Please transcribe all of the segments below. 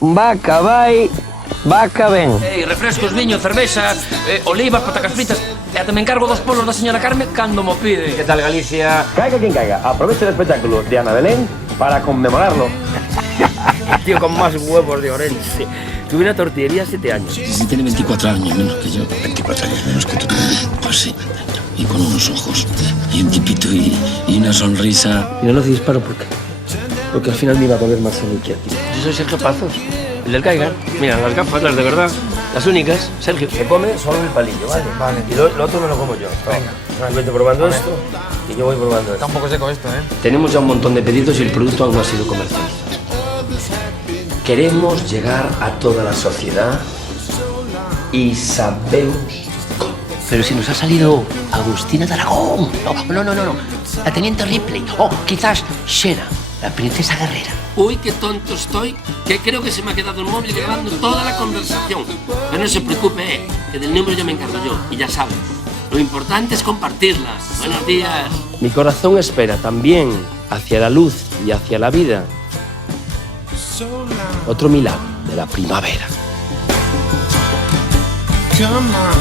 Vaca vai, vaca ven. Refrescos, viño, cervexa, olivas, patacas fritas. E ate me encargo dos polos da señora Carmen cando mo pide. ¿Qué tal, Galicia? Caiga quien caiga, aproveche el espectáculo de Ana Belén para conmemorarlo. Tío, con más huevos de Orense. Tuve una tortillería 7 años. Si tiene 24 años menos que yo. 24 años menos que tú. Pues sí. Y con unos ojos, y un tipito y una sonrisa. Y no lo disparo porque al final me iba a comer más a mí que a ti. Yo soy Sergio Pazos, el del Caiga. Mira, las gafas, las de verdad. Las únicas, Sergio. Se come solo el palillo, ¿vale? Vale. Y lo otro me lo como yo. Venga. Vete probando esto y yo voy probando Está esto. un poco seco esto, ¿eh? Tenemos ya un montón de pedidos y el producto aún no ha sido comercializado. Queremos llegar a toda la sociedad y sabemos cómo. Pero si nos ha salido Agustina de Aragón. No. La teniente Ripley. O quizás Xena, la princesa guerrera. Uy, qué tonto estoy, que creo que se me ha quedado el móvil grabando toda la conversación. Pero no se preocupe, que del número ya me encargo yo, y ya saben. Lo importante es compartirla. Buenos días. Mi corazón espera también hacia la luz y hacia la vida otro milagro de la primavera. Come on,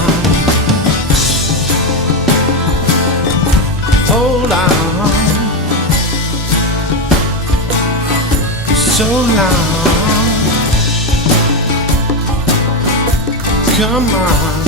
hold on, so long. Come on.